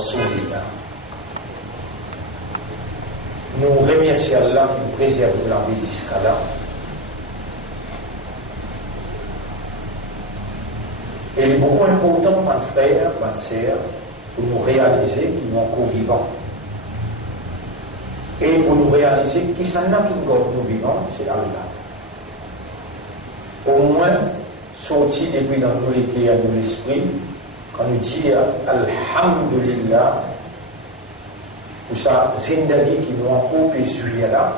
Rasulillah. Nous remercions Allah qui nous préserve de la vie jusqu'à là. Et il est beaucoup important, mes frères, mes sœurs, pour nous réaliser qu'ils sont encore vivants. Et pour nous réaliser qui s'en a qui nous vivants, c'est Allah. Au moins, sorti depuis dans nous les cœurs, dans l'esprit, quand nous disons Alhamdulillah, pour ça, Zindagi qui nous encore celui là,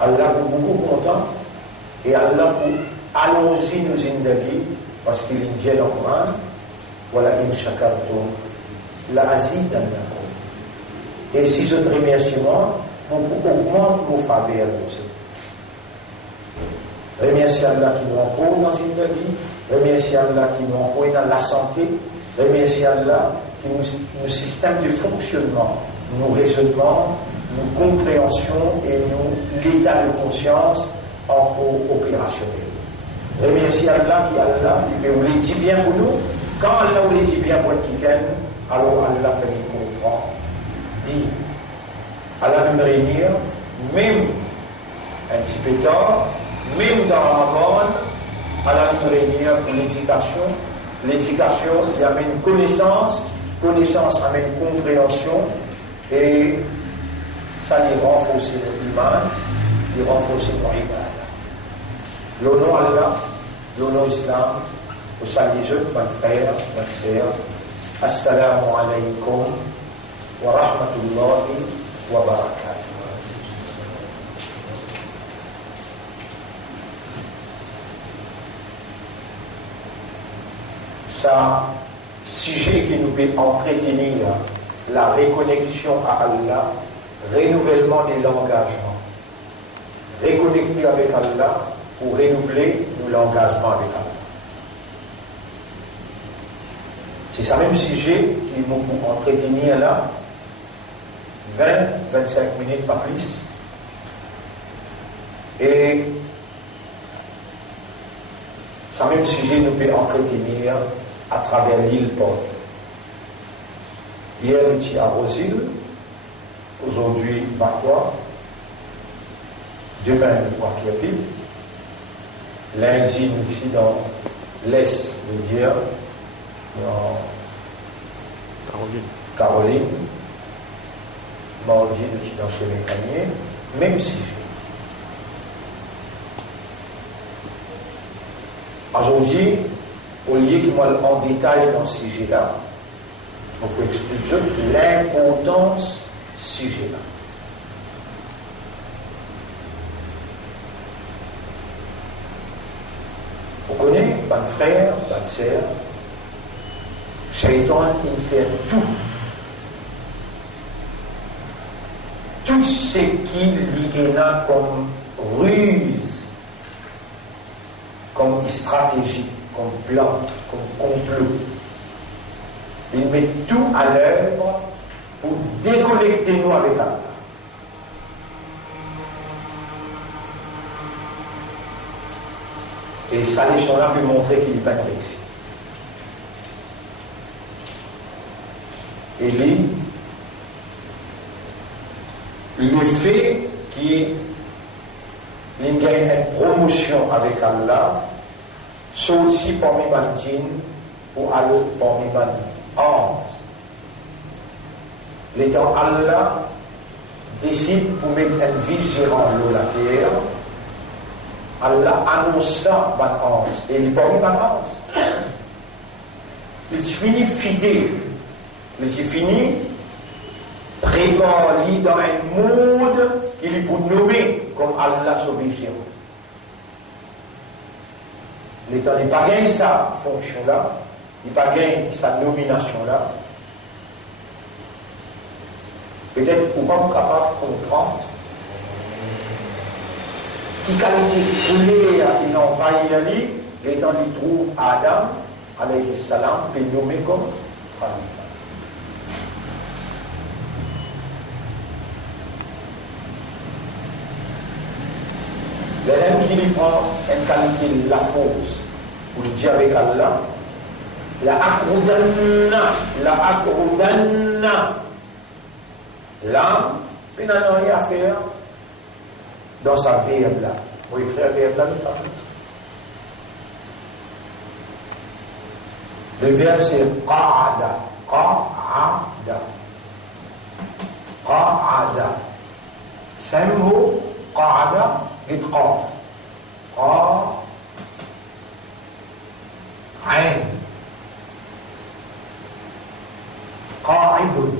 Allah est beaucoup content, et Allah pour allons-y nos Zindagi, parce qu'il est dit dans le Coran, voilà, in shakartum, la azidannakum. Et si ce remerciement, on augmente nos faveurs aussi. Remercier Allah qui nous encore dans une vie, remercier Allah qui nous encore dans la santé, remercier Allah qui nous système de fonctionnement, nos raisonnements, nos compréhensions et l'état de conscience encore opérationnel. Remercier Allah qui vous le dit bien pour nous. Quand Allah vous le dit bien pour quelqu'un, alors Allah fait nous comprendre. Dit, Allah nous réunir, même un petit peu tard, même dans Ramadan, Allah nous réunir pour l'éducation. L'éducation, il amène connaissance, connaissance amène compréhension, et ça les renforce notre iman, il renforce notre iman. L'honneur Allah, l'honneur Islam, au salut des jeunes, mes frères, mes sœurs, Assalamu alaikum wa rahmatullahi wa barakatuh. Ça, sujet qui nous peut entretenir la reconnexion à Allah, renouvellement de l'engagement. Reconnecter avec Allah pour renouveler l'engagement avec Allah. C'est ça même sujet qui nous peut entretenir là, 20-25 minutes, pas plus. Et ça même sujet nous peut entretenir à travers l'île Paul. Hier, nous étions à Rosil, aujourd'hui, Bakwa, demain, nous sommes à Pierre-Pile, lundi, nous sommes dans l'Est de Dieu, dans Caroline, mardi, nous sommes dans Chemin-Cagné, même sujet. Aujourd'hui, au lieu qu'il m'aille en détail dans ce sujet-là, on peut expliquer l'importance de ce sujet-là. Vous connaissez, bonne frère, bonne sœur, Shaitan, il fait tout ce qu'il y a comme ruse, comme stratégie, comme plan, comme complot. Il met tout à l'œuvre pour déconnecter nous avec Allah. Et ça, les gens-là peuvent montrer qu'il n'est pas réussi. Et dit, le fait qu'il gagne une promotion avec Allah, c'est aussi parmi les djinns ou aller parmi les anges. L'étant Allah décide pour mettre un vigilant dans la terre, Allah annonce ça aux anges. Et il est parmi les anges. Il finit fidèle. Il finit préparé dans un monde qu'il est pour nommer comme Allah son vigilant. L'État n'est pas gagné sa fonction-là, il n'a pas gagné sa nomination-là. Peut-être qu'on n'est pas capable de comprendre qui qualité clé il envahit l'État lui trouve Adam, alayhi salam, peut nommer comme Khalifa. L'élève qui lui prend une qualité la fausse pour dire avec Allah, la akrudanna l'âme, puis n'a rien à faire dans sa verbe là. Vous écrire verbe là, le verbe c'est qa'ada. Qa'ada. Qa'ada. C'est un mot, qa'ada, et qaf. Qa'ain. Qa'idun.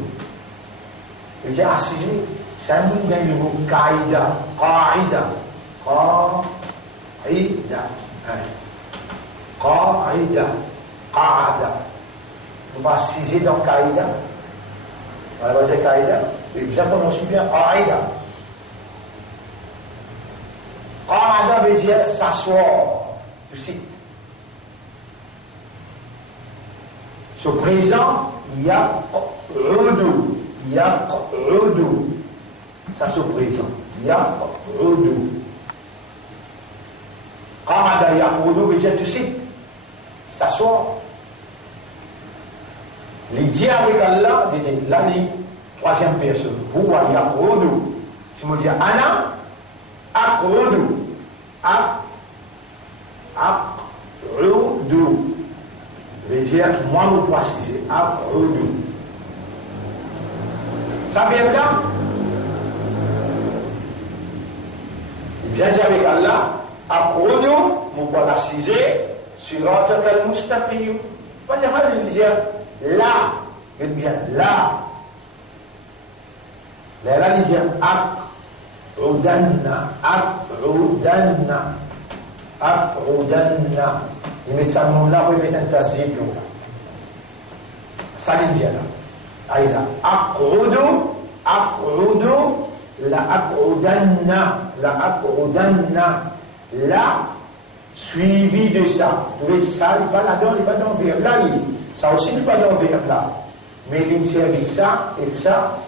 J'ai assisé, c'est un mot qui vient du mot qaïda. Qaïda. Qaïda. Qaïda. Qa'ada. On va assiser dans qaïda. On va dire qaïda. Et bien prononcé bien qaïda. Qa'ada veut dire s'asseoir. Tu cites. Ce présent, yaq'udu. Yaq'udu. Ça se présent. Yaq'udu. Qa'ada yaq'udu veut dire tu cites. S'asseoir. Les dire avec Allah, là, les troisième personne. Huwa yaq'udu. Si je dis ana, aq'udu. Aq'udu. Veut dire, moi, je précise. Aq'udu. Ça vient là. Bien dit avec Allah, aq'udu, mon poids d'assiser, siratak al-mustaqim. Pas dire, il dit, là, et bien, là. Là, il dit, aq'udanna. Il met ça là, il met un tasjid là. Ça, il dit là. Aïda, aq'udu, la aq'udanna, la suivi de ça. Vous voyez ça, il va là-dedans, il va dans le verbe là, ça aussi il va dans le verbe là. Mais il servait ça et ça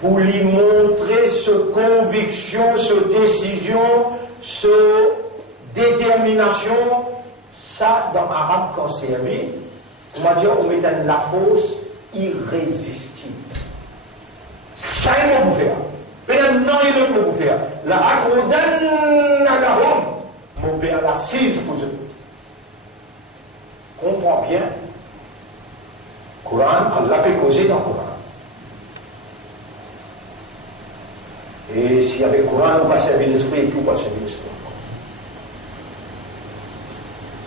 pour lui montrer ce conviction, ce décision, ce détermination. Ça, dans l'arabe, quand c'est servi, on va dire, on met la force irrésistible. Ça, il va vous faire. Et non, il va vous faire. La aq'udanna lahum. Mon père l'assise pour eux. Comprends bien. Coran, Allah peut causer dans le Coran. Et s'il y avait Coran, on va servir l'esprit et tout va servir l'esprit.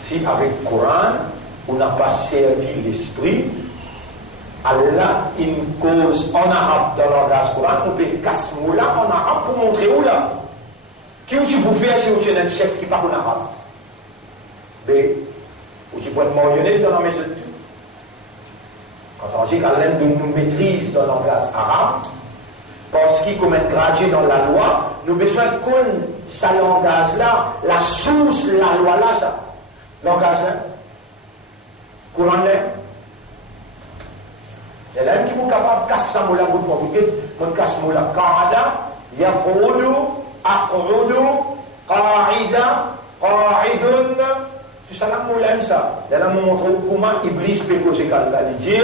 Si avec Coran, on n'a pas servi l'esprit, Allah, une cause en arabe dans le langage Coran, on peut casser moula en arabe pour montrer où là. Qui tu peux faire si tu es un chef qui parle en arabe? Mais, ou tu peux être marionnette dans la maison de tout. Quand on dit qu'Allah nous maîtrise dans le langage arabe, parce qu'il comme un gradué dans la loi, nous avons besoin de connaître ce langage-là, la source, la loi-là, ça. Langage-là. Courant-là. Il y a l'un qui est capable de casser ça, pour vous dire, on casse moula. Qa'ada, yaq'udu, aq'udu, qa'ida, qa'idun. Tout ça, là, moula, ça. Il y a là, on montre comment Iblis peut causer quand il dit,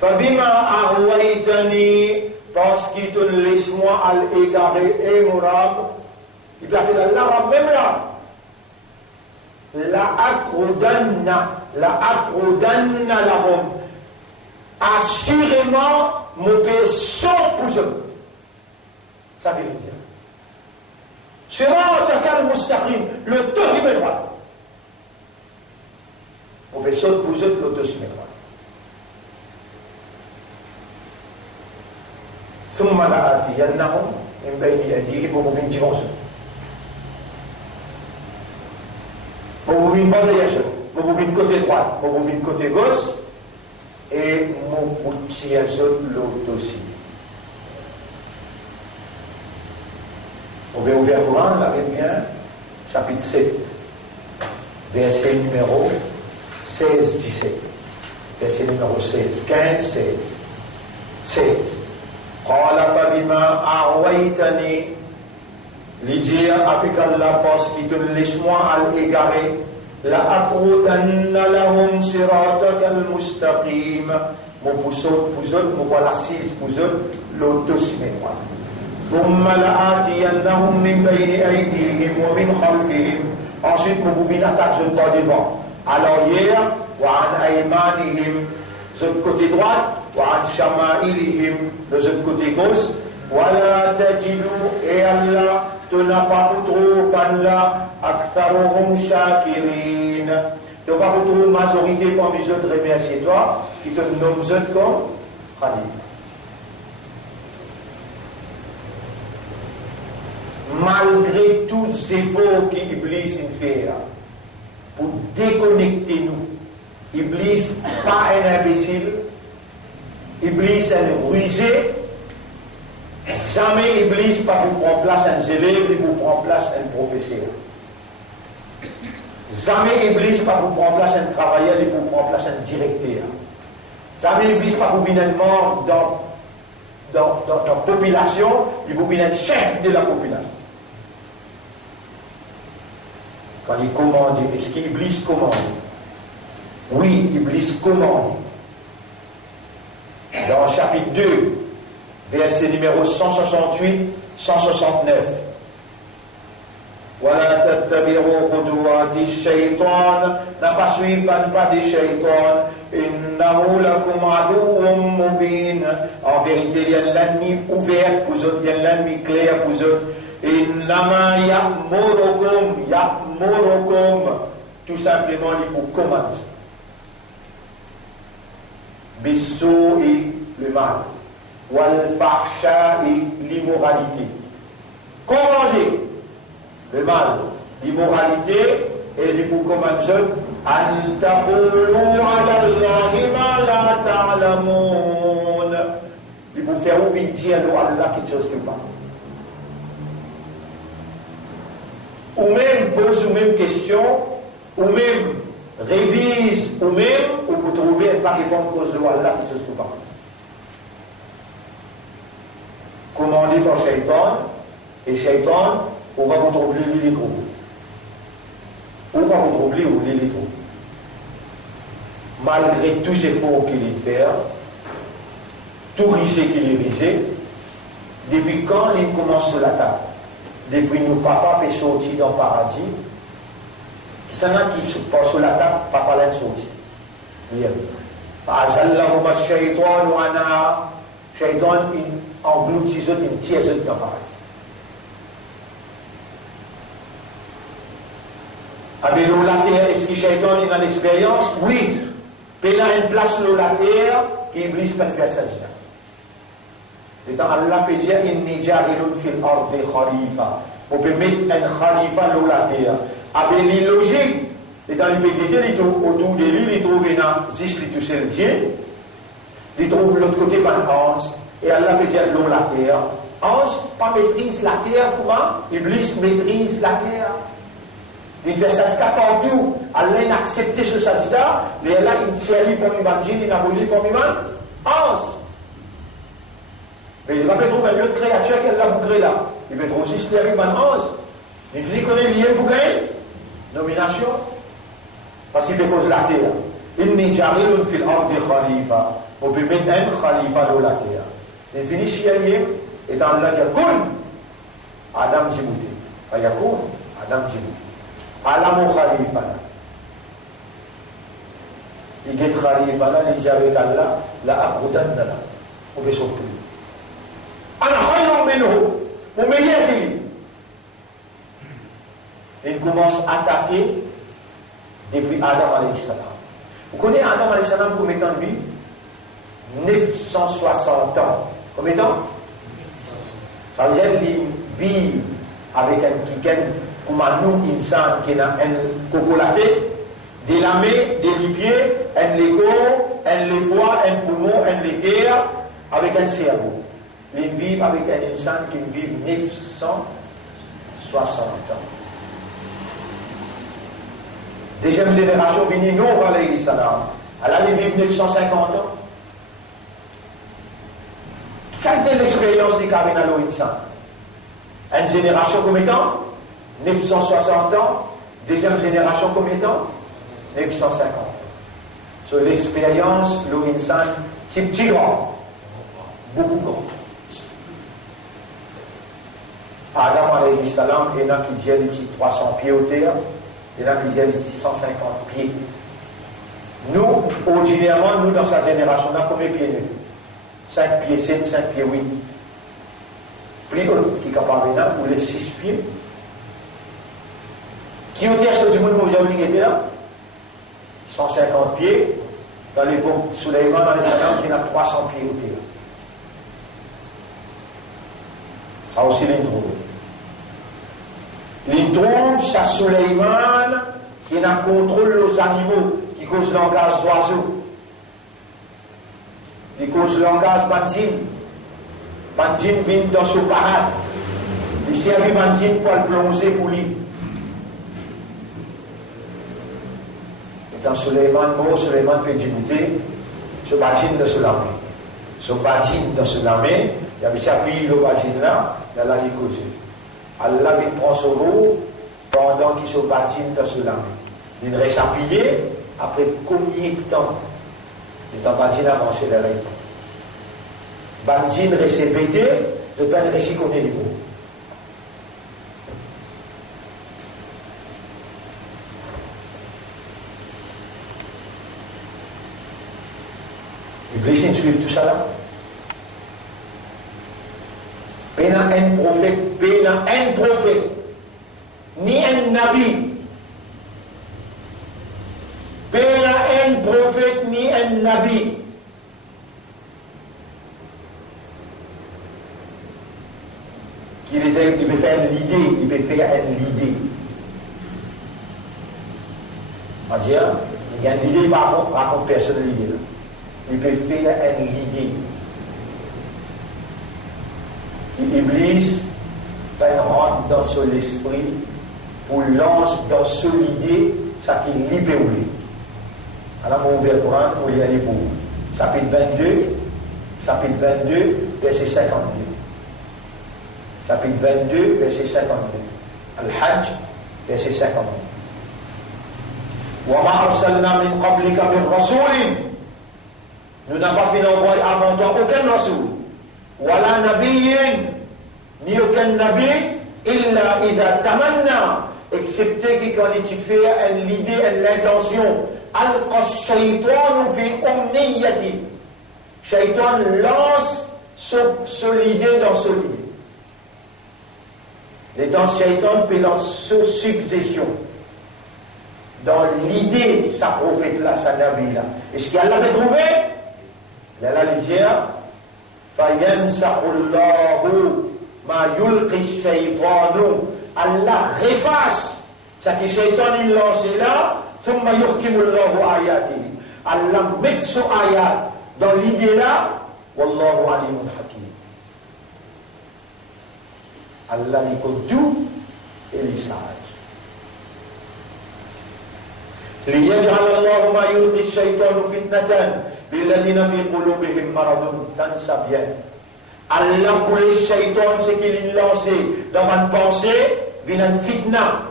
Fabima arwaytani, parce qu'il te laisse-moi à l'égarer, et mon rab, il l'appelle l'arabe même là. La aq'udanna lahum. Assurément, mon pays 100%. Ça veut dire. Siratak al-mustaqim, le deuxième droit. Mon pays 100%, le deuxième droit. ثم لآتينهم من بين أيديهم ومن خلفهم. Mon pas derrière, mon côté droit, mon côté gauche, et mon petit l'autre aussi. On va ouvrir le Coran, là, bien, chapitre 7, verset numéro 16-17. Verset numéro 16, 15-16. 16. قال فبما أغويتني لجي أبك الله باسكي تلسموا على الإيجاري لأقعدن لهم صراطك المستقيم mon poussot, mon voilà 6 poussot, l'auto cinéma. ثم لآتينهم من بين أيديهم ومن خلفهم. Ensuite, nous pouvons attaquer par devant, à l'arrière, ou à aymanihim, de l'autre côté droit, ou à shama'ilihim, de l'autre côté gauche. Wala tajidu, et Allah, tu n'as pas trop, Allah, aktharuhum shakirin. Tu n'as pas trop majorité parmi les autres, remercier toi, qui te nomme les autres comme Khalid. Malgré tous ces efforts qu'Iblis fait pour déconnecter nous, Iblis pas un imbécile, Iblis un rusé, jamais Iblis pas pour prendre place un élève, il pour prendre place un professeur. Jamais Iblis pas pour prendre place un travailleur, il pour prendre place un directeur. Jamais Iblis pas pour venir dans la population, il pour venir chef de la population. Quand il commande, est-ce qu'Iblis commande? Oui, Iblis commande. Dans le chapitre 2, verset numéro 168, 169. Voilà, tattabi'u khutuwati shaytan, n'a pas suivi pas des shaytan, innahu lakum aduwwun mubin. En vérité, il y a l'ennemi ouvert pour eux, il y a l'ennemi clair pour eux. Innama ya'murukum, tout simplement, il vous commande. Bis-su'i, le mal. Wal-fahsha'i, l'immoralité. Commandez le mal, l'immoralité, et il vous commande an taqulu ala Allahi ma la ta'lamun. Il vous fait ouvrir dire à Allah quelque chose que pas. Ou même pose ou même question, ou même révise, ou même, ou vous trouvez un pas qui font cause de Allah quelque chose que pas. Commandé par Shaitan, et Shaitan, on va vous trouver les trous. On va vous trouver ou les trous. Malgré tous les efforts qu'il fait, tout risé qu'il est risé, depuis quand il commence sur la table? Depuis nos papas peut sortir dans le paradis, c'est là qui se passe sur la table, papa l'a sorti. Azallahum ash-shaytan wa ana, Shaitan engloutit une tièse dans le paradis. Avec l'eau la terre, est-ce que Shaitan est dans l'expérience? Oui. Mais il a une place l'eau la terre qui Iblis peut faire ça. Et dans Allah peut dire inni ja'ilun fil ardi khalifa. On peut mettre un khalifa l'eau la terre. Avec l'illogique, et dans le PDT, autour de lui, il trouve un zis li touché le Dieu. Il trouve l'autre côté par Hans. Et Allah peut dire l'eau la terre. Hans pas maîtrise la terre, comment? Iblis maîtrise la terre. Il fait ça partout. Allah a accepté ce sajda, mais là, il tient pour imaginer, il a voulu pour imaginer. Hans. Mais il va peut trouver une autre créature qu'elle a bouclée là. Il peut trouver aussi Stéry Man Hans. Il finit qu'on est lié pour gagner. Nomination. Parce qu'il fait cause de la terre. Inni ja'ilun fil ardi khalifa. On peut mettre un khalifa dans la terre. Il finit chier et dans Allah dit Kun Adam Djibouti. Ayakun Adam Djibouti. Alamu khalifa là. Il est khalifa là, il dit avec Allah, la akudan là. On peut s'occuper. Ana khayrun minhu. Mon meilleur que lui. Il commence à attaquer depuis Adam alayhi salam. Vous connaissez Adam alayhi salam combien de temps de vie? 960 ans. Combien de temps? Ça veut dire qu'il vit avec un kiken, comme nous, insan, qui a un cocolaté, des lamés, des pieds, un légo, un les voix, un poumon, un les cœurs, avec un cerveau. Il vit avec un insan qui vit 960 ans. Deuxième génération, vini Nuh alayhi salam. Elle allait vivre 950 ans. Quelle est l'expérience du Kabinal Insan? Une génération combien de temps? 960 ans. Deuxième génération combien de temps? 950. Sur l'expérience, l'Insan C'est petit grand. Beaucoup grand. Adam alayhi salam, il y en a qui disent 300 pieds au terre, il y en a qui disent 150 pieds. Nous, ordinairement, nous dans sa génération, on a combien de pieds nous? 5 pieds 7, 5 pieds 8. Plus haut qui est capable de pour les 6 pieds. Qui ont dit à ce du monde aujourd'hui qui était là? 150 pieds. Dans l'époque Suleiman, dans les salams, il y en a 300 pieds au terre. Ça aussi, il trouve. Il trouve, ça Suleiman, qui n'a contrôle les animaux, qui cause le langage d'oiseaux. Il cause le langage bandine. Bandine vient dans ce parade. Il servi bandine pour le plonger pour lui. Et dans Suleiman, Suleiman peut dire, ce bandine de ce lamé. Ce bandine de ce lamé, il y a mis appuyé le bandine là, il y a la cause. Allah il prend son eau pendant qu'il se bandine de ce lamé. Il reste appuyé après combien de temps? Et dans bandine avancé dans la vie. Bandine reste pété, de peine récit qu'on est les mots. Iblis ils suivent tout ça là. Pena un prophète, ni un nabi. Pena un prophète, ni un nabi. Il peut faire l'idée, il peut faire l'idée. On dit, il y a une idée par contre personne l'idée là. Il peut faire l'idée. Iblis rentre dans son esprit pour lancer dans son idée ça qui libère. Alors on ouvre le Coran pour y aller pour chapitre 22, verset 52. Chapitre 22, verset 52. Al-Hajj, verset 52. وَمَا أَرْسَلْنَا مِنْ قَبْلِكَ مِنْ رَسُولٍ. Nous n'avons pas fait d'envoyer avant toi aucun rasoul. وَلَا نَبِيٍّ, ni aucun nabi, إِلَّا إِذَا تَمَنَّا, excepté que quand il fait l'idée, l'intention, أَلْقَى الشَّيْطَانُ فِي أُمْنِيَّتِ. Shaitan lance l'idée dans ce idée. Et dans Shaitan peut lancer succession. Dans l'idée, sa prophète là, sa nabi là. Est-ce qu'elle l'avait trouvé? Elle a dit, فَيَنْسَخُ اللَّهُ مَا يُلْقِ الشَّيْطَانُ. Allah efface ce que Shaitan il lance là, ثُمَّ يُحْكِمُ اللَّهُ آيَاتِهِ. Allah met ce ayat dans l'idée là, وَاللَّهُ عَلِيمٌ حَكِيمٌ. Allah il connaît tout et il est sage. لِيَجْعَلَ اللَّهُ مَا يُلْقِ الشَّيْطَانُ فِتْنَةً لِلَّذِينَ فِي قُلُوبِهِمْ مَرَضٌ. Tant ça bien. Allah pour les shaitans, c'est qu'il lance dans ma pensée, vient une fitna,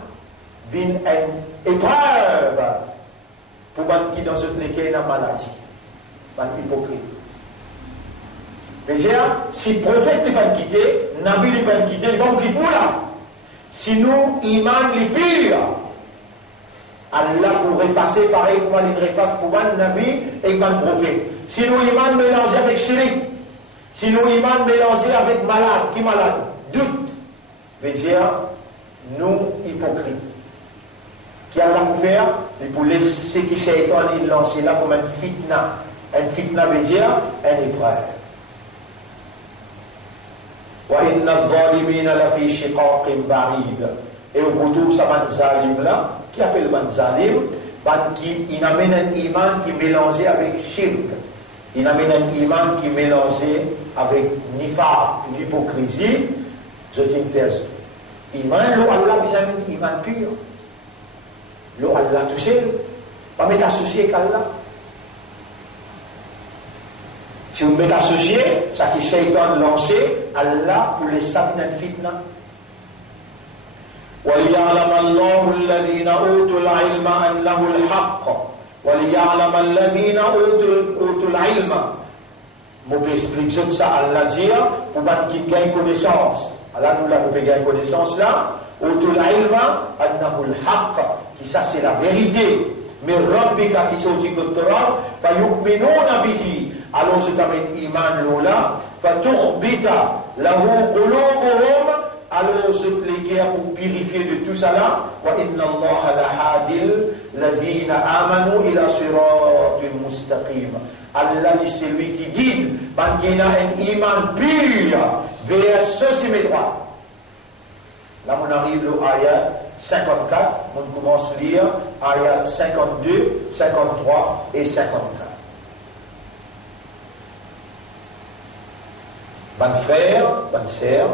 vient une épreuve pour qui dans ce n'est une maladie, une hypocrite. Mais si le prophète n'est pas quitté, Nabi n'est pas quitté, il va nous quitter là. Si nous, iman les pires, Allah pour effacer pareil comme il efface pour un Nabi et un prophète. Si nous, iman mélangé avec shirik, si nous, iman mélangé avec malade, qui malade? Doute. Veut dire, nous, hypocrites. Qui Allah pour faire? Et pour laisser qui Shaitan il lance là comme une fitna. Une fitna veut dire une épreuve. وَإِنَّ الظَّالِمِينَ لَفِي شِقَاقٍ بَعِيدٍ. Et au bout de ça, man zalim là, qui appelle man zalim, il amène un iman qui est mélangé avec shirk. Il amène un iman qui est mélangé avec nifaq, l'hypocrisie. Je dis une phrase. Iman, l'eau Allah, vous avez un iman pur. L'eau Allah tout seul. Pas mettre associé avec Allah. Si vous mettez associé, ça qui Shaitan lancé, Allah pour les sabines fitna. وَلِيَعْلَمَ اللَّهُ الَّذِينَ أُوتُوا الْعِلْمَ أَنَّهُ الْحَقُّ وَلِيَعْلَمَ الَّذِينَ أُوتُوا الْعِلْمَ je peux expliquer ça à Allah dire, pour qui gagne connaissance. Allah nous l'a gagné connaissance là, autour de l'ilma, annahul haqq, qui ça c'est la vérité. Mais Rabbika qui sont du Torah, fa yu'minuna bihi, alors je t'amène iman là, fa tukhbita lahu qulubuhum, alors je pléguer pour purifier de tout ça là, wa inna Allah la hadil ladina amanu ila siratul mustaqim. Allah c'est lui qui guide, parce qu'il a un iman pur vers ceci mes droits. Là, on arrive au ayat 54, on commence à lire ayat 52, 53 et 54. Bonne frère, bonne sœur,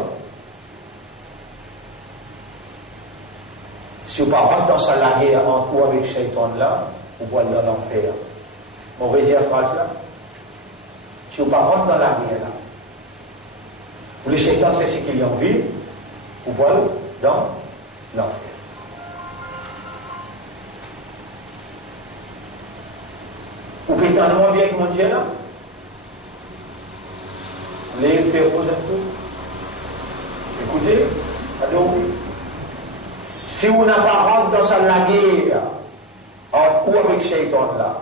si vous ne rentrez pas dans sa guerre en cours avec Shaitan là, vous voyez dans l'enfer. On va dire la phrase là. Si vous ne rentrez pas dans la guerre là, le Shaitan c'est ce qu'il y a envie, vous voyez dans l'enfer. Vous pouvez tellement bien avec mon Dieu là? Les faire un peu. Écoutez, alors, si vous n'avez pas rentré dans sa guerre, en cours avec Shaitan là,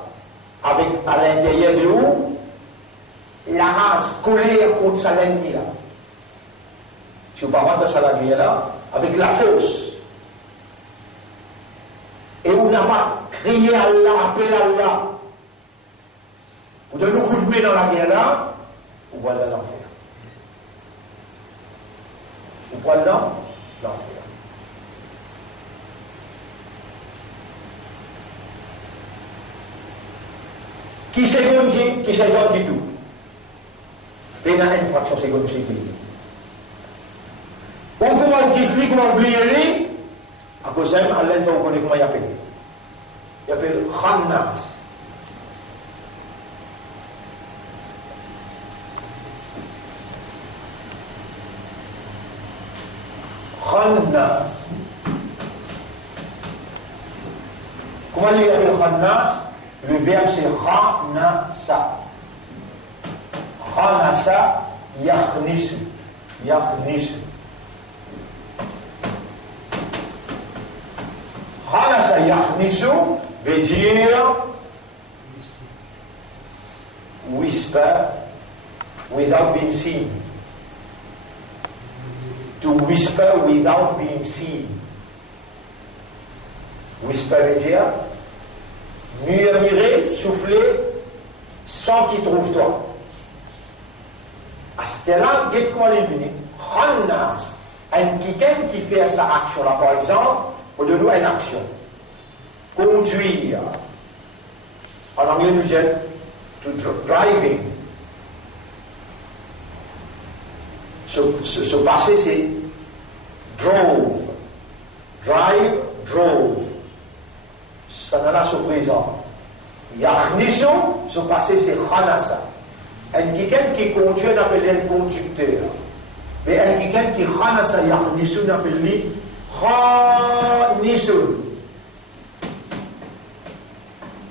avec à l'intérieur de vous, la race colère contre sa l'ennemi là. Si vous ne rentrez pas dans sa guerre là, avec la force, et vous n'avez pas crié Allah, appelé Allah, vous donnez un coup de main dans la guerre là, vous voyez l'enfer. Vous voyez l'enfer. Qui seconde qui tout? Pena infraction seconde qui tout. Ou comment qui comment oublier à cause de Allah il faut connaître comment il appelle. Il appelle Khannas. Khannas. Comment il appelle Khannas? Le verbe c'est Khanasa. Khanasa yakhnisu. Yakhnisu. Khanasa yakhnisu veut dire whisper without being seen. To whisper without being seen. Whisper veut dire murmurer, souffler sans qu'il trouve toi. À ce là, qu'est-ce qu'on est venu? Khannas. Quelqu'un qui fait sa action là, par exemple, on donne une action. Conduire. En anglais, nous disons to driving. Ce passé, c'est drove. Drive, drove. Ça n'a pas ce présent. Yakhnisu, ce passé, c'est Khanasa. Quelqu'un qui conduit, on appelle un conducteur. Mais quelqu'un qui Khanasa Yakhnisu, on appelle lui Khanisu.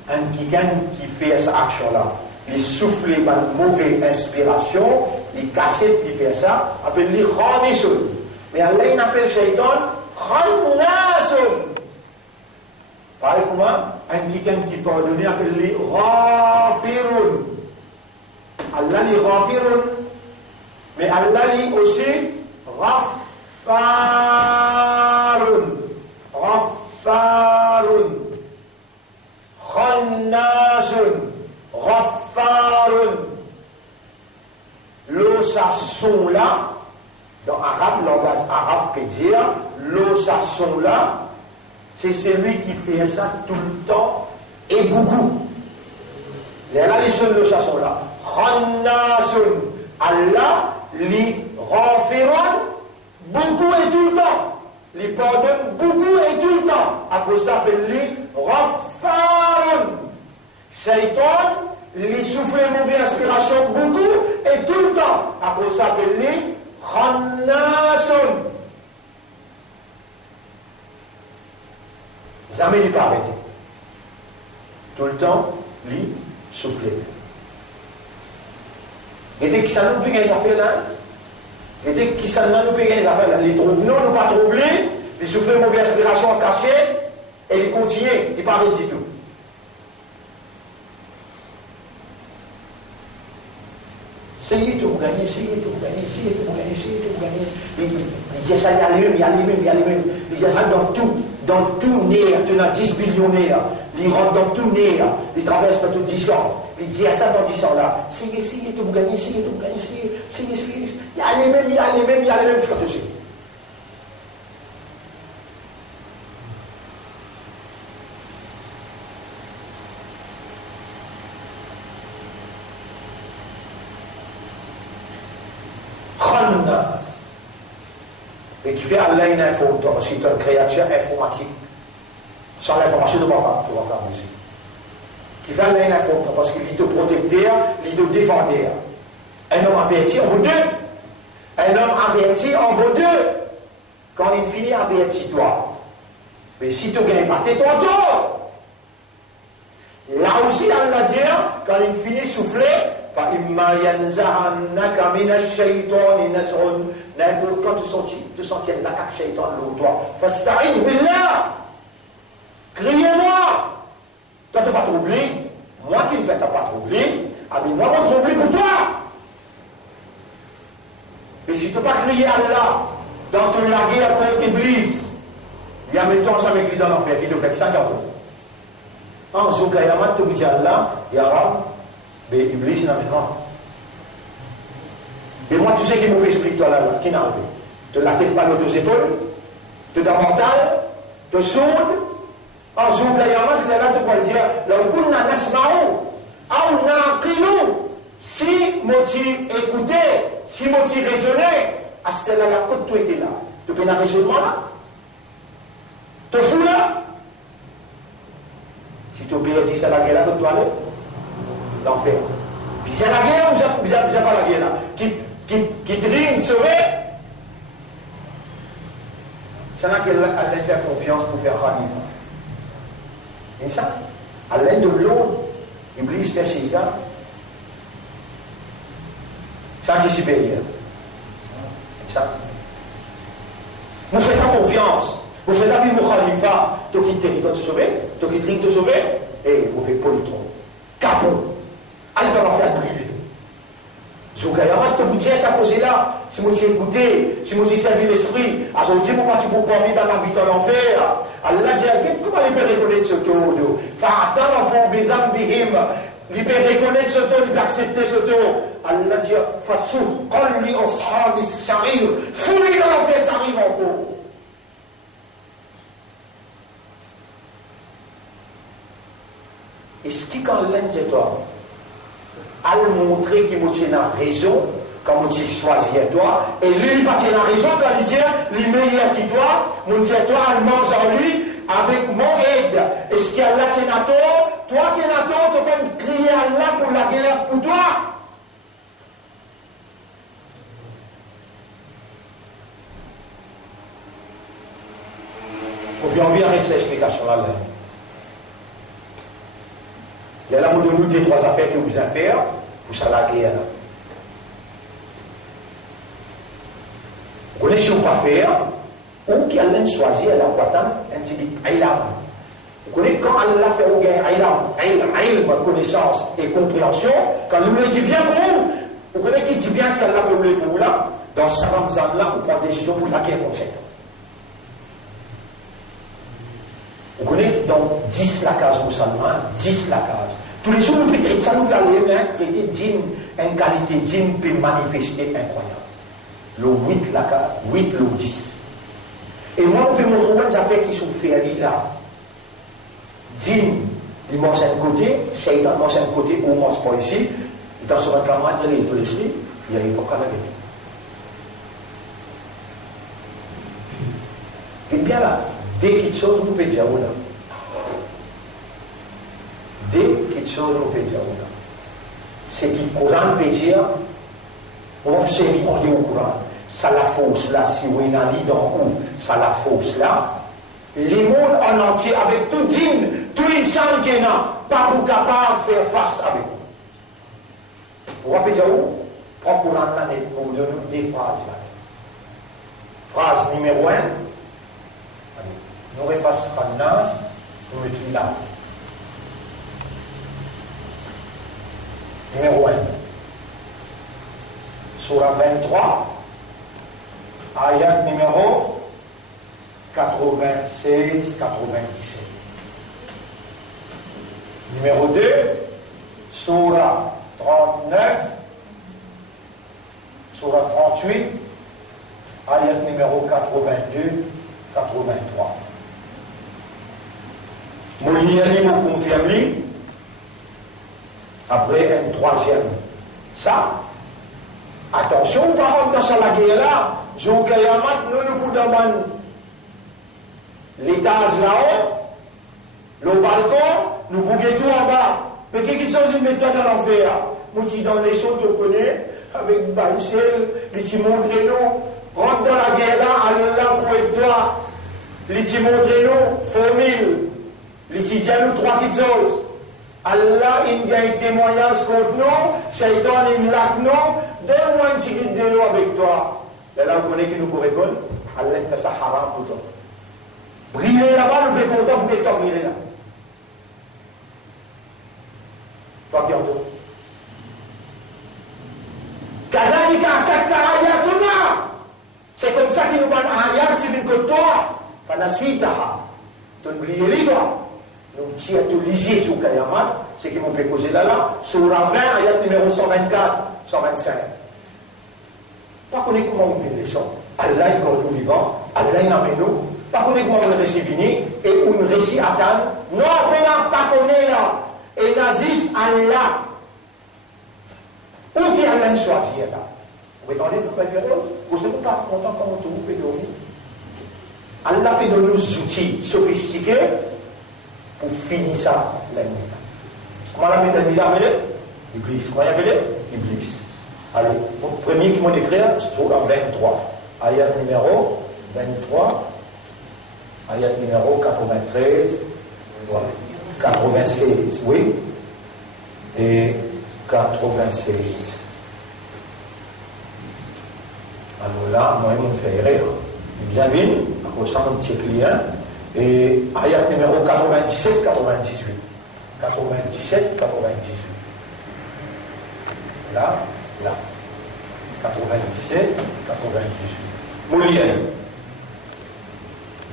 Quelqu'un qui fait cette action-là, il souffle par une mauvaise inspiration, il casse, il fait ça, appelle lui Khanisu. Mais Allah, il appelle Shaitan Khannasun. Pareil comment? Quelqu'un qui pardonne, appelle lui Ghafirun. Allah dit Ghafirun, mais Allah dit aussi Ghaffarun. Ghaffarun. Khannasun. Ghaffarun. Le son là, dans arabe, langage arabe peut dire, le son là, c'est celui qui fait ça tout le temps et beaucoup. Là, les seuls le sont là. Khannasun. Allah, li Ghafirun, beaucoup et tout le temps. Il pardonne beaucoup et tout le temps. Après ça, appelle li Ghaffarun. Shaitan, il souffle une mauvaise inspiration beaucoup et tout le temps. Après ça, appelle li Khannasun. Jamais il pas arrêté. Tout le temps, lui, souffler. Et qui ça nous paye les affaires là? Et qui ça nous paye les affaires là? Les trouve nous pas troublés, ils soufflent une mauvaise inspiration cachée, et ils continuent, ils parlent du tout. Essayez de vous gagner, essayez de vous gagner, essayez de vous gagner, essayez de vous gagner. Il dit ça, il y a les mêmes, il y a les mêmes, il y a les mêmes. Il dit ça dans tout néant, tu as 10 millionnaires. Il rentre dans tout néant, il traverse pas tout 10 ans. Il dit ça dans 10 ans là. Essayez de vous gagner, essayez de vous gagner, essayez. Il y a les mêmes, il y a les mêmes, il y a les mêmes, c'est tout ça. Et qui fait Allah une info, parce qu'il est une créature informatique. Sans l'information, tu ne vas pas musique. Qui fait Allah une info, parce qu'il est te protecteur, il te défendeur. Un homme averti en vaut deux. Un homme averti en vaut deux. Quand il finit, avertis-toi. Mais si tu ne gagnes pas, tais-toi toi. Là aussi, Allah dit, quand il finit souffler, فإما ينزعنك من الشيطان نزغ n'importe quand tu sentiens l'attaque shaitan de toi فاستعذ بالله criez-moi toi tu n'as pas troublé moi qui ne fais pas troublé mais moi je troublé pour toi mais si tu ne peux pas crier Allah dans ton laguer à contre Iblis il y a maintenant ça avec lui dans l'enfer il te fait 50 ans en Zoukayamat tu dis Allah Ya Rab mais Iblis n'a pas. Mais moi, tu sais qui m'ouvre explique toi là, qui n'a pas. Te la tête pas de tes épaules, te da mental, te sourde, en zoom la yaman, il est là de quoi dire, là où qu'on a nasma'ou, ou naqilou, si moti écouté, si moti raisonné, à ce qu'elle a la côte, tu étais là. Tu peux un raisonnement là? Te fous là? Si tu obéis à la guerre là, tu dois aller? L'enfer. Puis c'est la guerre ou c'est pas la guerre là qui te sauver. C'est là qu'elle allait faire confiance pour faire Khalifa. Et ça, à l'aide de l'autre, Iblis fait chez ça. Ça qui est supérieur. Et ça. Vous faites pas confiance. Vous faites la vie pour Khalifa. Tu quittes le territoire te sauver. Tu quittes le te sauver. Et vous faites politron. Capot. Allez dans l'enfer brûler. Zoukayamat, te vous dire ça posé là. Si moi j'ai écouté, si moi j'ai servi l'esprit, à ce moment pourquoi tu peux pas mis dans l'habitant l'enfer. Allah dit, comment il peut reconnaître ce taux? Fa'atan enfant bidam bihim. Il peut reconnaître ce taux, il peut accepter ce taux. Allah dit, fasou, qalli ashab as-sarir. Fouille dans l'enfer, ça arrive encore. Et ce qui quand l'aime, c'est toi. À le montrer qu'il m'a raison, quand il choisit toi, et lui, il partit la raison quand il dit, les meilleurs qui toi, mon dit toi, elle mange en lui, avec mon aide. Et ce qui est là, c'est Nato, toi qui es Nato, tu peux crier à Allah pour la guerre pour toi. Faut bien envie avec cette explication-là. Il y a là où nous des trois affaires que vous avez faire pour ça la guerre. Vous connaissez ou pas faire, ou qui Allah choisit à la boîte un petit peu ilm. Vous connaissez quand Allah fait au gain ilm, connaissance et compréhension, quand nous le dit bien pour vous, vous connaissez qui dit bien qu'Allah peut le pour vous là, dans ce Ramzan là, vous prenez décision pour la guerre comme ça. Vous connaissez dans 10 la case musulmane, 10 la case. Tous les jours, ça nous allait traiter d'une qualité, d'une peut manifester incroyable. Le 8 la case, 8 le 10. Et moi, on peut me trouver des affaires qui sont faites là. D'une, il mange un côté, Shaitan mange un côté, ou mange pas ici. Dans ce réclamant, il y a les ici, il y a pas qu'à la guerre. Et bien là, dès qu'il chose, nous peut dire où là. Dès qu'il chose, nous peut dire où là. C'est qu'il Coran peut dire, on observe au Coran, ça la fausse là, si vous avez dans où, ça la fausse là. Les mondes en entier, avec tout dîme, tout insan qui n'a pas pour capable de faire face avec vous. Vous voyez où? trois courants là, pour donner des phrases là. Phrase numéro 1, nous refassons Nas, nous mettons là. Numéro 1. Surah 23, ayat numéro 96-97. Numéro 2, Surah 39, Surah 38, ayat numéro 82-83. Mouliani me confirme, après un troisième. Ça, attention, par contre, dans la guerre là, je vous dis, nous nous pouvons l'étage là-haut, le balcon, nous pouvons tout en bas. Mais quelque chose de méthode à l'enfer. Nous disons dans les choses que tu connais, avec Baïsel, les t'y montrent nous, rentre dans la guerre là, Allah pour toi, les t'y montrent nous, formule, les t'y disent nous trois petites choses. Allah, il gagne témoignage contre nous, Shaitan, il laque nous, donne-moi une petite de l'eau avec toi. Et là, vous connaissez qui nous répond, Allah fait ça haram pour toi. Briller là-bas, nous pouvons content pour que toi briller là. Toi, bientôt. Kadalika, ayatuna. C'est comme ça qu'il nous parle ayat, c'est une que toi, fanasitaha. Tu n'oublies les toi. Donc, si tu lisez sur Kayamat, c'est qui m'ont fait causer là, Surah 20, ayat numéro 124, 125. Pas qu'on est comment on fait les sons. Allah est God au vivant, Allah est amène nous. Pas qu'on est comment on le récit fini, et on récit Atan. Non, on pas qu'on est là. Et nazis Allah. Où est Allah choisi là? Vous entendez ce que je veux dire? Vous n'êtes pas content comment tout peut dormir. Allah peut donner nos outils sophistiqués pour finir ça la nuit. Comment la nuit là appelée? Iblis. Comment il appelé? Iblis. Allez, le premier qui m'a écrit, c'est sur la 23. Ayat numéro 23. Ayat numéro 93. Voilà. 96, oui. Et 96. Alors là, moi, il me fait rire. Bien vu, à cause de mon petit client. Et ayat numéro 97-98. 97-98. Là, là. 97-98. Mouliane.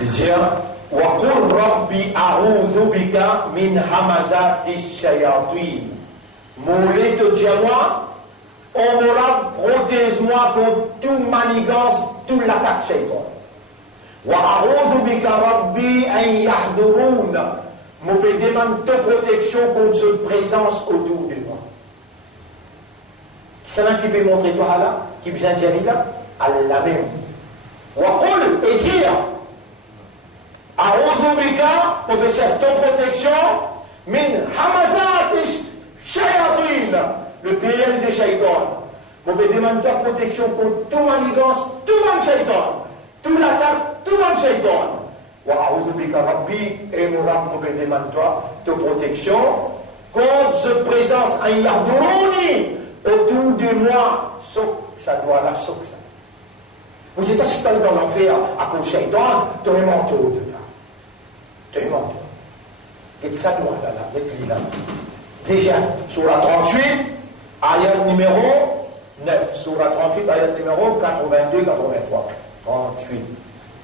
Il dit, وَقُلْ رَبِّ أَعُوذُ بِكَ مِنْ هَمَزَاتِ الشَّيَاطِينِ. Moulé te dit à moi, oh mon Rab, protège-moi contre toute manigance, toute l'attaque shaitan. وَأَعُوذُ بِكَ رَبِّ أَنْ يَحْضُرُونَ. Mon Père demande de protection contre cette présence autour de moi. C'est un qui peut montrer toi là, qui peut dire là, Allah même. وَقُلْ et dire, أعوذ بك on peut chercher ton protection من همزات الشياطين le PL des shaitans on peut demander ta protection contre tout manigance tout mon shaitan tout l'attaque tout mon shaitan وأعوذ بك ربي et mon Rab on peut demander toi ta protection contre cette présence أن يحضروني autour de moi sauf ça doit la sauf ça vous êtes installé dans l'enfer à cause de shaitan tu es mort dedans. Tu es mort. Et ça doit là, depuis là. Déjà, sur la 38, ayat numéro 9. Sur la 38, ayat numéro 82-83. 38.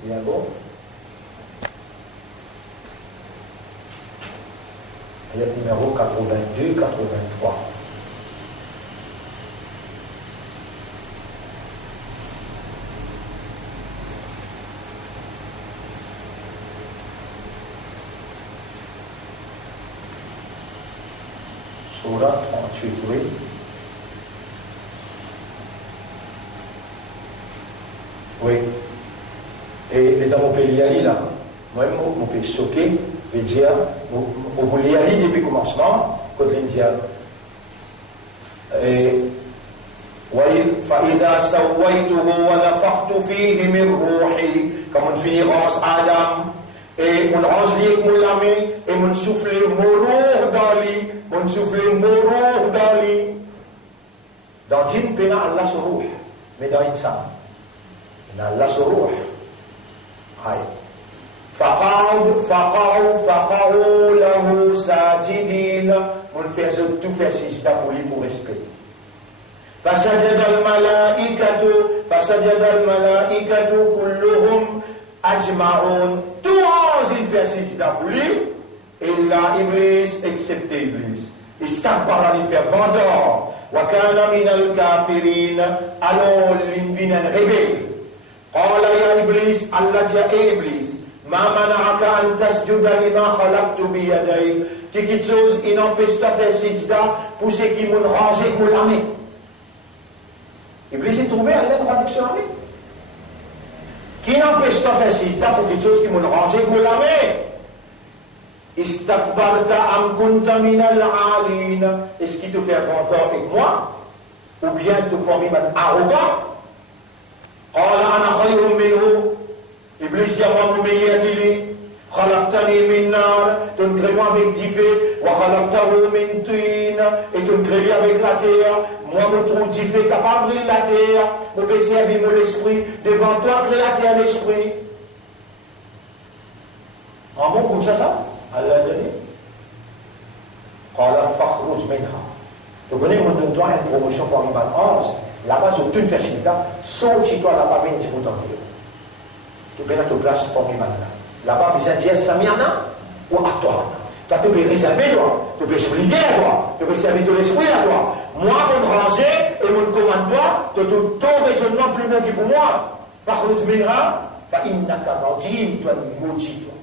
Bien bon. Ayat numéro 82-83. Surah 38, oui. Oui. Et les dames, on peut y aller là. Moi-même, on peut choquer et dire, on peut y aller depuis le commencement, quand l'Indien. Et, فإذا سويته ونفخت فيه من روحي comme on finit rance Adam et on range les avec mon ami et on souffle morour dans lui on souffle morour dans lui Dans jin, pena Allah suruh. Mais dans insan, pena Allah suruh. Aïe. فقعوا له ساجدين من faisait tout faire sijda pour lui pour respect. فسجد الملائكة كلهم أجمعون. Tous ils firent sijda pour lui, إلا إبليس excepté Iblis. استكبر il fait vendeur. وكان من الكافرين. Alors il vient un rebelle. قال يا إبليس الله dit Iblis. Ma mana'aka an tasjuda lima khalaqtu bi yaday. Quelque chose, il n'empêche pas de faire sijda pour ceux qui m'ont rangé pour l'armée. Iblis est trouvé à l'aide rangé sur l'armée. Qui n'empêche pas de faire sijda pour quelque chose qui m'ont rangé pour l'armée. Istakbarta am kunta min al-alin. Est-ce qu'il te fait content avec moi? Ou bien te prend un arrogant? Qala ana khayrun minhu. Iblis dit à moi, mon meilleur qu'il est. Khalaqtani min nar, tu me crées moi avec du feu. Wa khalaqtahu min tin, et tu me crées avec la terre. Moi, je trouve du feu capable de la terre. Je peux servir mon esprit. Devant toi, créateur l'esprit. En bon, comme ça? Allah a donné. Qala fakhruj minha. Tu connais, mon donne-toi une promotion pour l'Iman 11. Là-bas, sur toute facilité, sauf si toi, là-bas, bien, tu peux t'en dire. Tu peux te placer pour les malades. Là-bas, vous êtes déjà Samirna ou à toi. Toi, tu peux réserver toi. Tu peux expliquer à toi. Tu peux servir ton esprit à toi. Moi, mon ranger et mon commande toi, tu as ton raisonnement plus bon que pour moi. Fakhruj minha, fa innaka rajim, toi, maudit, toi.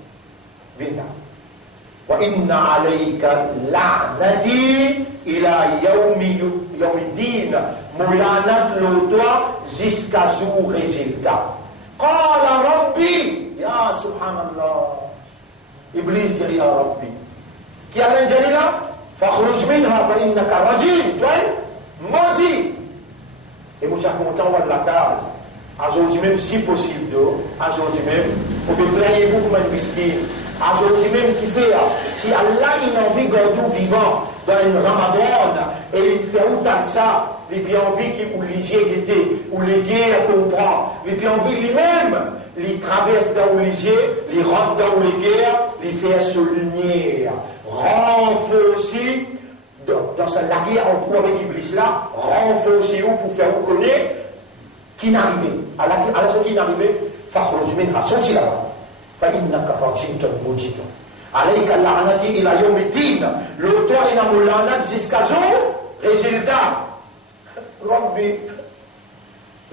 Viens là. Wa inna alayka la'nati ila yawmiddin. Moulanat l'autoir jusqu'à jour résultat. قال ربي يا سبحان الله إبليس يا ربي كي على الجليلة فاخرج منها فإنك رجيم توين maudit. Et moi, j'ai commenté en de la case. Aujourd'hui même, si possible, aujourd'hui même, on peut plaindre beaucoup de miskin. Aujourd'hui même, qui fait, si Allah il a envie de vivant dans une Ramadan, et il fait autant de ça, il a envie qu'il ou les était, ou les guerres comprend, il a envie lui-même, il traverse dans les yeux, il rentre dans les guerres, il fait souligner, renforcer, dans la guerre en cours avec Iblis là, renforcer pour faire reconnaître qui n'est arrivé. Alors ce qui n'est arrivé, fakhruj minha, sorti là-bas. فإنك رجيم موجد عليك اللعنة إلى يوم الدين. L'auteur il a mon la'nat jusqu'à jour résultat. Rabbi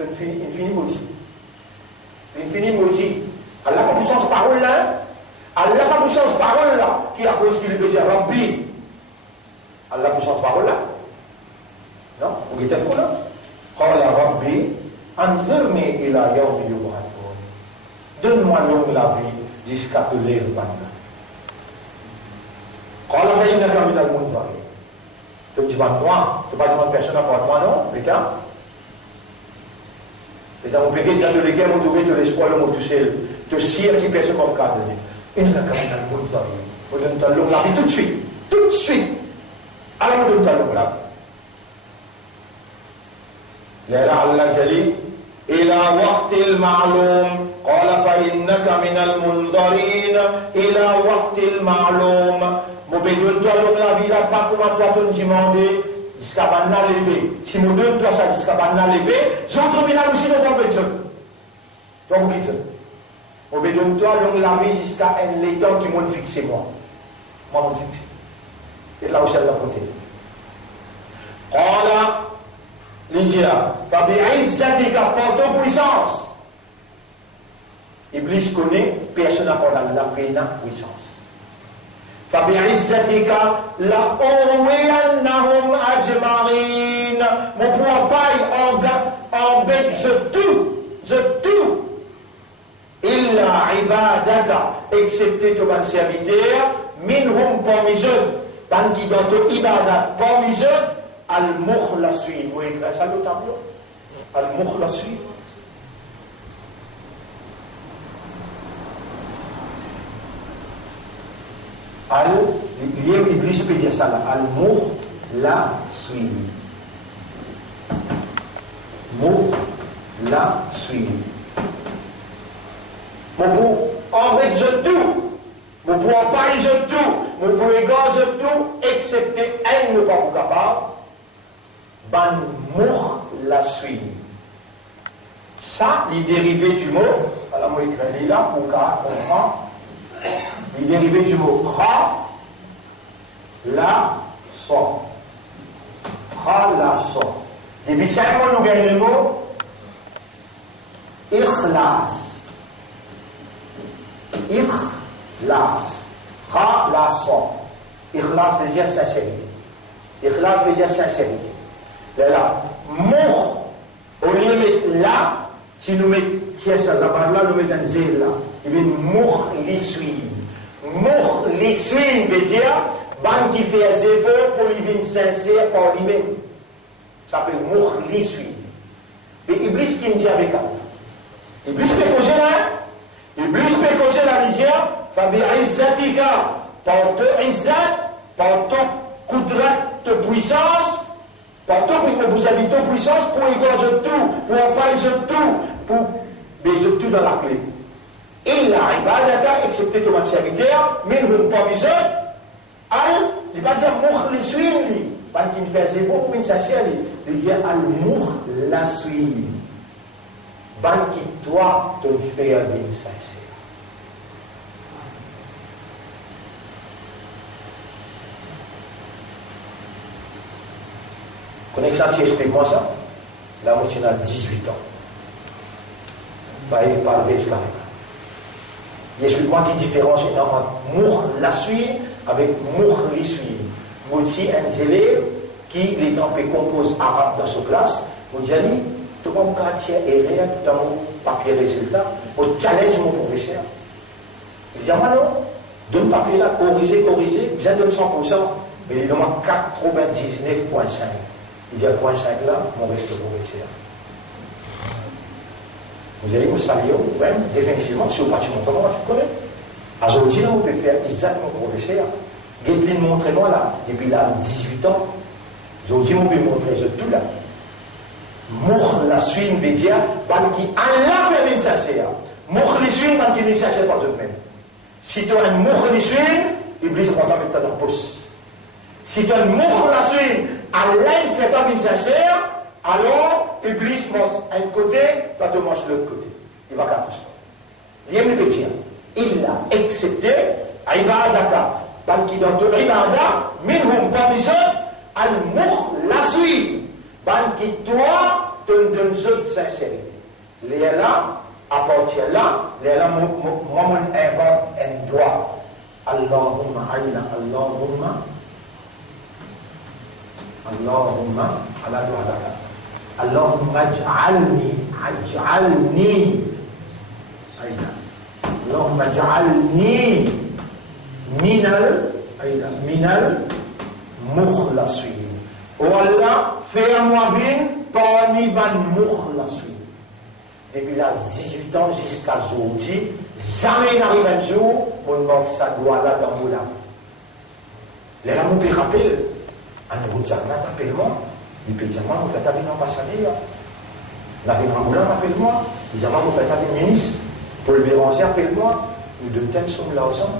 infini maudit. Infini maudit. Allah pas pour sens parole là. Allah pas pour sens parole là. Qui à cause qu'il peut dire Rabbi. Allah pour sens parole là. Non, vous êtes pour là. Qala Rabbi anzirni ila yawmi yub'athun. Donne-moi longue la vie jusqu'à que l'air bande. Qala fa innaka min al-munzarin. Donc tu vas moi, tu vas demander personne à part moi non, les gars. Et dans mon pays, quand les gars m'ont trouvé de l'espoir, le mot tout seul, de sire qui personne comme cadre. Innaka min al-munzarin. On donne ta longue la vie tout de suite. Alors on donne ta longue la vie. Là Allah jali إلى وقت المعلوم قال فإنك من المنظرين إلى وقت المعلوم. Mon bédouin toi l'homme la vie là pas comment toi ton demander jusqu'à banal levé. Si mon donne toi ça jusqu'à banal levé, j'ai un tribunal aussi dans ton bédouin. Donc vous dites, mon bédouin toi l'homme la vie jusqu'à un l'état qui m'ont fixé moi. Moi m'ont fixé. Et là où c'est la côté. قال Lydia, Fabi'izzatika, par ton puissance. Iblis connaît, personne n'a pas la puissance. Fabi'izzatika, la uwiyannahum ajma'in. Mon pouvoir en bec, je tout. Illa ibadaka, excepté ton serviteur, minhum parmi eux, dans qui dans ton ibadat parmi eux, Al-Mukhlasin. Vous écrivez ça le tableau? Al-Mukhlasin. Iblis peut dire ça là. Al-Mukhlasin. la suivre. Mon pour embêter tout, mon pour empêcher tout, mon pour égager tout, excepté elle ne pas capable, ban mour la suivre. Ça, il est dérivé du mot, alors moi écrit là pour comprendre, il est dérivé du mot kha, la, son. Kha, la, son. Et puis, simplement, nous gagnons le mot ikhlas. Ikhlas. Kha, la, son. Ikhlas veut dire sincérité. Ikhlas veut dire sincérité. Là, mour, au lieu de mettre là, si nous mettons, si ça s'appelle là, nous mettons un zél là. Il veut dire mour l'issuine. Mour l'issuine veut dire, ban qui fait un effort pour lui venir sincère par lui-même. Ça s'appelle mour l'issuine. Mais Iblis qui me dit avec elle. Iblis peut causer là. Iblis peut causer là, il dit, Fabi Izzatika, par ton Izzat, par ton Kudrat de puissance, par ton puissance pour égorger tout, pour empêcher tout, pour baiser tout dans la clé. Il a ibadaka, excepté ton serviteur, mais nous ne pas besoin, il va dire mour les suivi, parce qu'il fait zéro pour une sachère, il dit al mour la suivi, parce qu'il doit te faire une sincère. Connaissez ça, explique-moi ça. Là, moi, je suis à 18 ans. Il parle d'esclavage. Il explique-moi la différence entre mour la suite avec mour les suivi. Moi, aussi, un élève qui, les temps, compose arabe dans sa classe, moi, je dis, tout le monde quartier est réel dans mon papier résultat, au challenge mon professeur. Il dit, moi, non, donne papier là, corriger, j'ai donné 100%, mais il demande 99,5. Il y a 0,5 là, mon reste professeur. Vous allez vous saluer, même, définitivement, si vous partez mon comment, tu connais. Aujourd'hui, on peut faire exactement mon professeur. Guétlin montre-moi là, depuis là, 18 ans. Aujourd'hui, on peut montrer ce tout là. Mour la suine veut dire, parce qu'il Allah fait une sincère. Mour la suine, parce qu'il est sincère par eux-mêmes. Si tu as un mour la suine, Iblis va t'en mettre dans la pousse. Si tu as un mour la suine, Allah fait ta vie sincère, alors Iblis mange un côté, toi tu manges l'autre côté. Il va faire tout ça. Rien ne peut dire. Il a accepté Ibadaka. Parce qu'il dans ton Ibada, minhum parmi eux, al-mour la suite. Parce qu'il toi, te donne de sincérité. Les là, à partir là, les là, moi, invente un droit. Allahumma aïna, Allahumma. Allahumma ala du'alaka. Allahumma ij'alni aina. Allahumma ij'alni minal mukhlasin. Oh Allah, fais-moi vivre parmi ban mukhlasin. Depuis là 18 ans jusqu'à aujourd'hui, jamais n'arrive un jour où on manque sa doigt là dans mon âme. Les rameaux qui rappellent. Un nouveau Djamnat, appelle-moi. Il peut dire, moi, vous faites un ambassadeur. La Moulin, appelle-moi. Il dit, moi, vous faites un ministre. Paul Béranger, appelle-moi. Nous deux thèmes sommes là ensemble.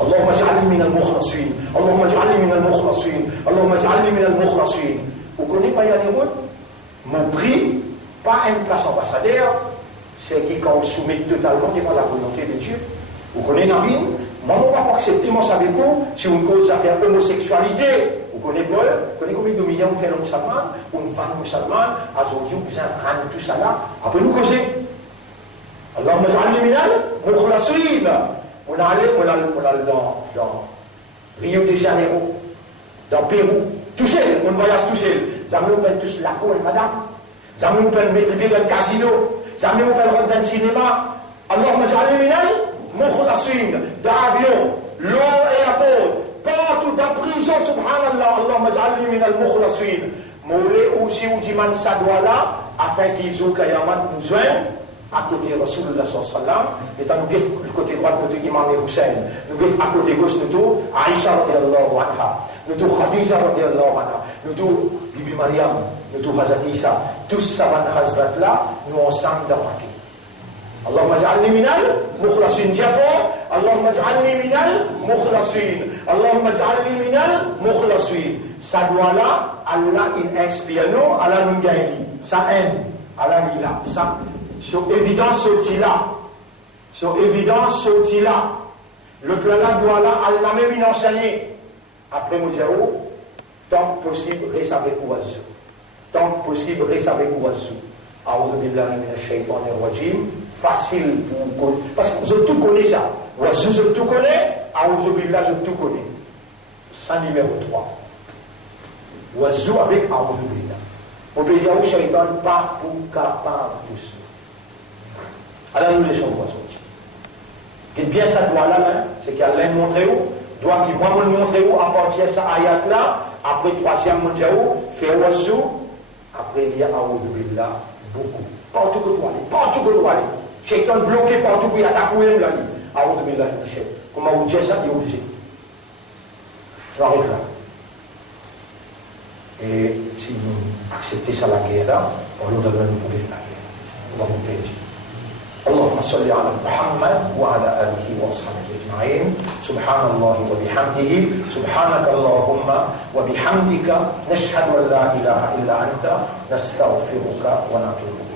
Allahumma ja'alni min al-mukhlasin. Allahumma ja'alni min al-mukhlasin. Allahumma ja'alni min al-mukhlasin. Vous connaissez pas Yann Route? Mon prix, pas une place ambassadeur, c'est qui, quand on soumet totalement devant la volonté de Dieu. Vous connaissez Navin? Moi, on ne va pas accepter, moi, savez vous, si on cause affaire homosexualité. Vous connaissez Paul? Vous connaissez combien de millions on fait le musulman? On va le musulman, aujourd'hui, on vient rendre tout ça là. Après, nous causer. Allahumma ja'alni minal mukhlasin. On a allé dans Rio de Janeiro, dans Pérou, tout seul, on voyage tout seul. Jamais on peut tous la cour, madame. Jamais on peut mettre dans le casino. Jamais on peut rentrer dans le cinéma. Allahumma ja'alni minal mukhlasin. Dans l'avion, l'aéroport, partout dans la prison, subhanallah, Allahumma ja'alni minal mukhlasin. Moulé aussi ou dit man ça doit là, afin qu'ils ont kayamat nous joignent. À côté de Rasulullah sallam, et dans le côté droit, le côté Imam Hussein, nous à côté gauche, nous tous Aïcha radiallahu anha, nous tous Khadija radiallahu anha, nous tous Bibi Mariam, nous tout hazati ça, tous savants hazrat là, nous ensemble d'attaquer. اللهم اجعلني من المخلصين جفوا اللهم اجعلني من المخلصين اللهم اجعلني من المخلصين ça doit là Allah il inspire nous Allah nous gagne ça aime Allah il là ça sur évidence sorti là le plan là doit là Allah même enseigné après moi dire tant que possible reste avec oiseau tant que possible reste avec oiseau a'udhu billahi minash shaitanir rajim facile pour parce que je tout connais ça oiseau je tout connais a'udhu billahi je tout connais ça numéro 3 oiseau avec a'udhu billahi pour dire au shaitan pas pour capable de ça alors nous laissons oiseau et bien ça doit là c'est qu'Allah montre où doit qui moi me montrer où à partir de ça ayat là après troisième montre où fait oiseau après il y a a'udhu billahi beaucoup partout que tu aller Shaitan bloqué partout pour y attaquer là. A'udhu billahi minash shaitan. Comment vous dire ça, il est obligé. Je m'arrête là. Et si nous acceptons ça la guerre, on nous donne nous pour la guerre. On va vous pédir. اللهم صل على محمد وعلى آله وأصحابه أجمعين سبحان الله وبحمده سبحانك اللهم وبحمدك نشهد أن لا إله إلا أنت نستغفرك ونتوب